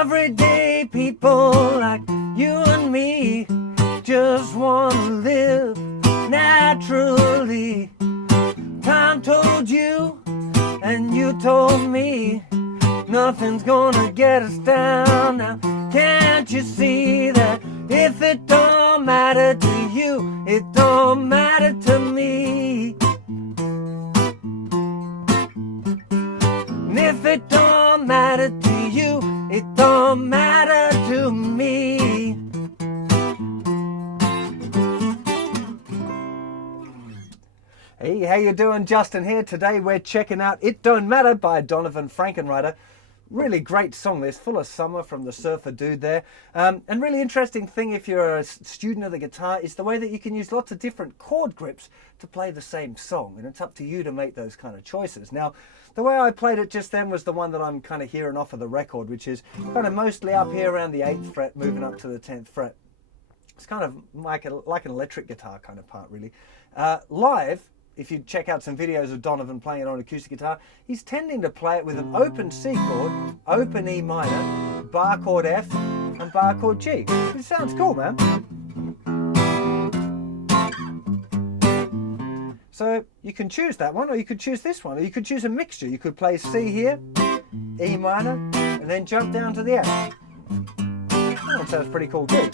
Everyday people like you and me just want to live naturally. Time told you and you told me nothing's gonna get us down now. Can't you see that if it don't matter to you, it don't matter to me? And if it don't matter to you, it don't matter to me. Hey, how you doing? Justin here. Today we're checking out It Don't Matter by Donovan Frankenreiter. Really great song. There's full of summer from the surfer dude there. And really interesting thing if you're a student of the guitar is the way that you can use lots of different chord grips to play the same song. And it's up to you to make those kind of choices. Now, the way I played it just then was the one that I'm kind of hearing off of the record, which is kind of mostly up here around the 8th fret, moving up to the 10th fret. It's kind of like an electric guitar kind of part, really. Live, if you check out some videos of Donovan playing it on acoustic guitar, he's tending to play it with an open C chord, open E minor, bar chord F, and bar chord G. It sounds cool, man. So you can choose that one, or you could choose this one, or you could choose a mixture. You could play C here, E minor, and then jump down to the F. That sounds pretty cool too.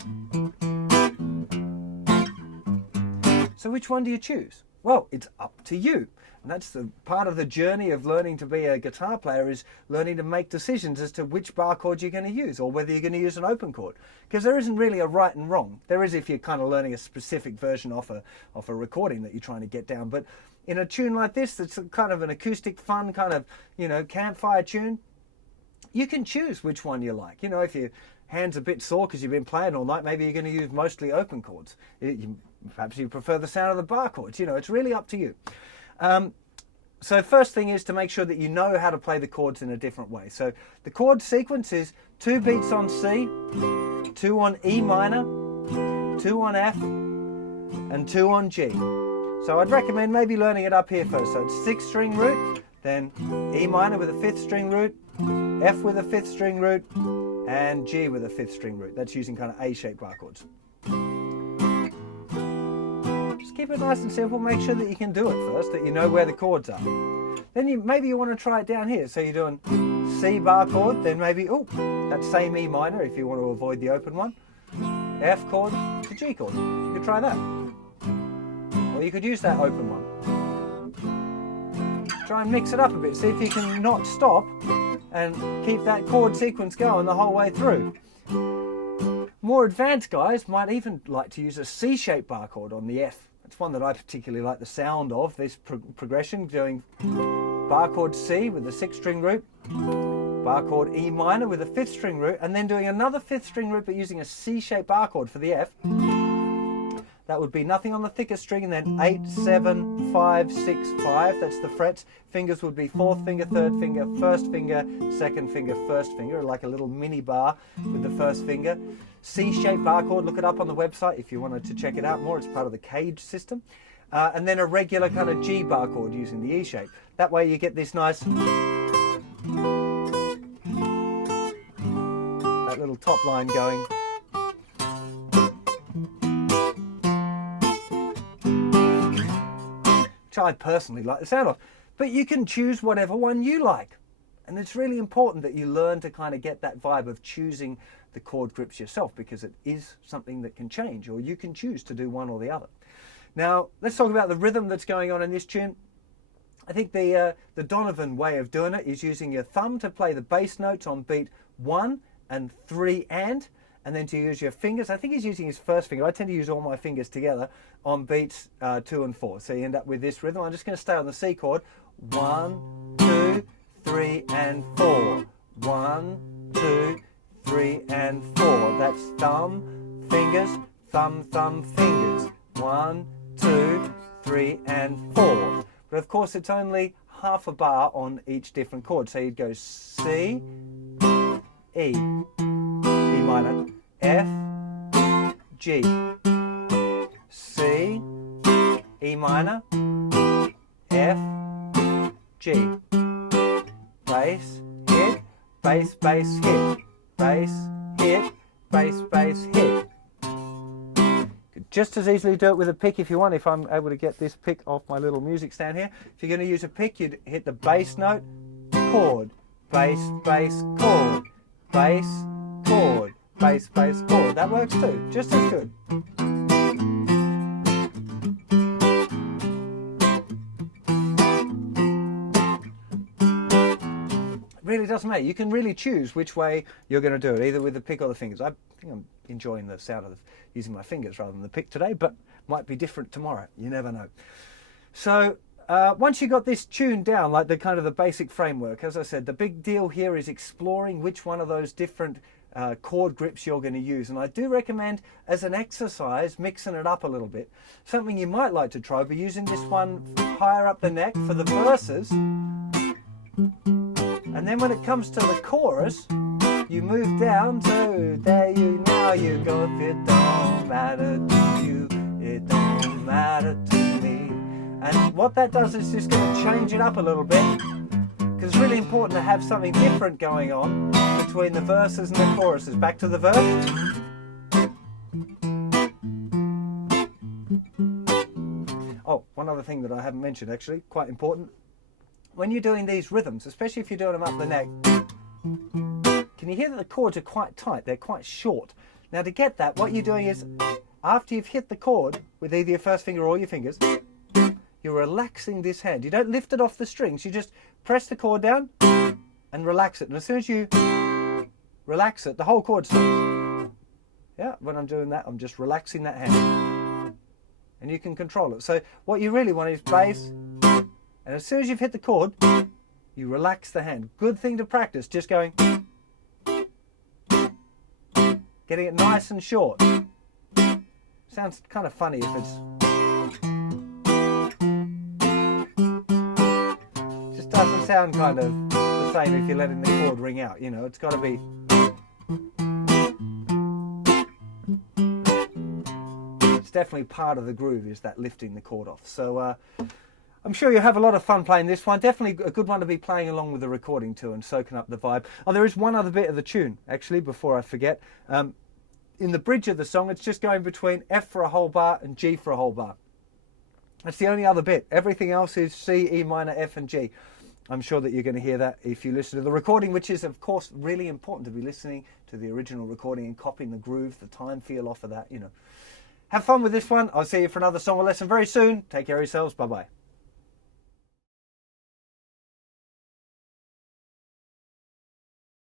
So which one do you choose? Well, it's up to you. And that's the part of the journey of learning to be a guitar player, is learning to make decisions as to which bar chord you're going to use, or whether you're going to use an open chord. Because there isn't really a right and wrong. There is if you're kind of learning a specific version off a recording that you're trying to get down. But in a tune like this, that's kind of an acoustic, fun kind of, campfire tune, you can choose which one you like. If your hand's a bit sore because you've been playing all night, maybe you're going to use mostly open chords. Perhaps you prefer the sound of the bar chords. It's really up to you. So first thing is to make sure that you know how to play the chords in a different way. So the chord sequence is 2 beats on C, 2 on E minor, 2 on F, and 2 on G. So I'd recommend maybe learning it up here first. So it's 6th string root, then E minor with a 5th string root, F with a 5th string root, and G with a 5th string root. That's using kind of A-shaped bar chords. Keep it nice and simple. Make sure that you can do it first, that you know where the chords are. Then maybe you want to try it down here. So you're doing C bar chord, then maybe, that same E minor if you want to avoid the open one. F chord to G chord. You could try that. Or you could use that open one. Try and mix it up a bit. See if you can not stop and keep that chord sequence going the whole way through. More advanced guys might even like to use a C-shaped bar chord on the F. It's one that I particularly like the sound of, this progression, doing bar chord C with a 6th string root, bar chord E minor with a 5th string root, and then doing another 5th string root but using a C-shaped bar chord for the F. That would be nothing on the thicker string, and then 8, 7, 5, 6, 5. That's the frets. Fingers would be 4th finger, 3rd finger, 1st finger, 2nd finger, 1st finger, like a little mini bar with the 1st finger. C-shaped bar chord, look it up on the website if you wanted to check it out more. It's part of the Cage system. And then a regular kind of G bar chord using the E shape. That way you get this nice, that little top line going. Which I personally like the sound of. But you can choose whatever one you like. And it's really important that you learn to kind of get that vibe of choosing the chord grips yourself, because it is something that can change, or you can choose to do one or the other. Now, let's talk about the rhythm that's going on in this tune. I think the Donovan way of doing it is using your thumb to play the bass notes on beat 1 and 3 and then to use your fingers. I think he's using his 1st finger. I tend to use all my fingers together on beats 2 and 4. So you end up with this rhythm. I'm just going to stay on the C chord. 1, 2, 3, and 4. 1, 2, 3, and 4. That's thumb, fingers, thumb, thumb, fingers. 1, 2, 3, and 4. But of course it's only half a bar on each different chord. So you'd go C, E, E minor, F, G, C, E minor, F, G. Bass, hit, bass, bass, hit. bass, hit, bass, bass, hit. Could just as easily do it with a pick if you want, if I'm able to get this pick off my little music stand here. If you're going to use a pick, you'd hit the bass note, chord, bass, bass, chord, bass, chord, bass, bass, chord. That works too, just as good. Really doesn't matter. You can really choose which way you're going to do it, either with the pick or the fingers. I think I'm enjoying the sound of using my fingers rather than the pick today, but might be different tomorrow. You never know. So once you got this tuned down, like the kind of the basic framework, as I said, the big deal here is exploring which one of those different chord grips you're going to use. And I do recommend, as an exercise, mixing it up a little bit. Something you might like to try, but using this one higher up the neck for the verses. And then when it comes to the chorus, you move down to there you now you go. If it don't matter to you, it don't matter to me. And what that does is just going to change it up a little bit, because it's really important to have something different going on between the verses and the choruses. Back to the verse. Oh, one other thing that I haven't mentioned, actually, quite important. When you're doing these rhythms, especially if you're doing them up the neck, can you hear that the chords are quite tight? They're quite short. Now to get that, what you're doing is, after you've hit the chord with either your first finger or your fingers, you're relaxing this hand. You don't lift it off the strings, you just press the chord down and relax it. And as soon as you relax it, the whole chord stops. Yeah, when I'm doing that, I'm just relaxing that hand. And you can control it. So what you really want is bass. And as soon as you've hit the chord, you relax the hand. Good thing to practice, just going, getting it nice and short. Sounds kind of funny if it's, just doesn't sound kind of the same if you're letting the chord ring out, you know, it's got to be. It's definitely part of the groove, is that lifting the chord off. So I'm sure you'll have a lot of fun playing this one. Definitely a good one to be playing along with the recording to and soaking up the vibe. Oh, there is one other bit of the tune, actually, before I forget. In the bridge of the song, it's just going between F for a whole bar and G for a whole bar. That's the only other bit. Everything else is C, E minor, F and G. I'm sure that you're going to hear that if you listen to the recording, which is, of course, really important to be listening to the original recording and copying the groove, the time feel off of that, you know. Have fun with this one. I'll see you for another song or lesson very soon. Take care of yourselves. Bye-bye.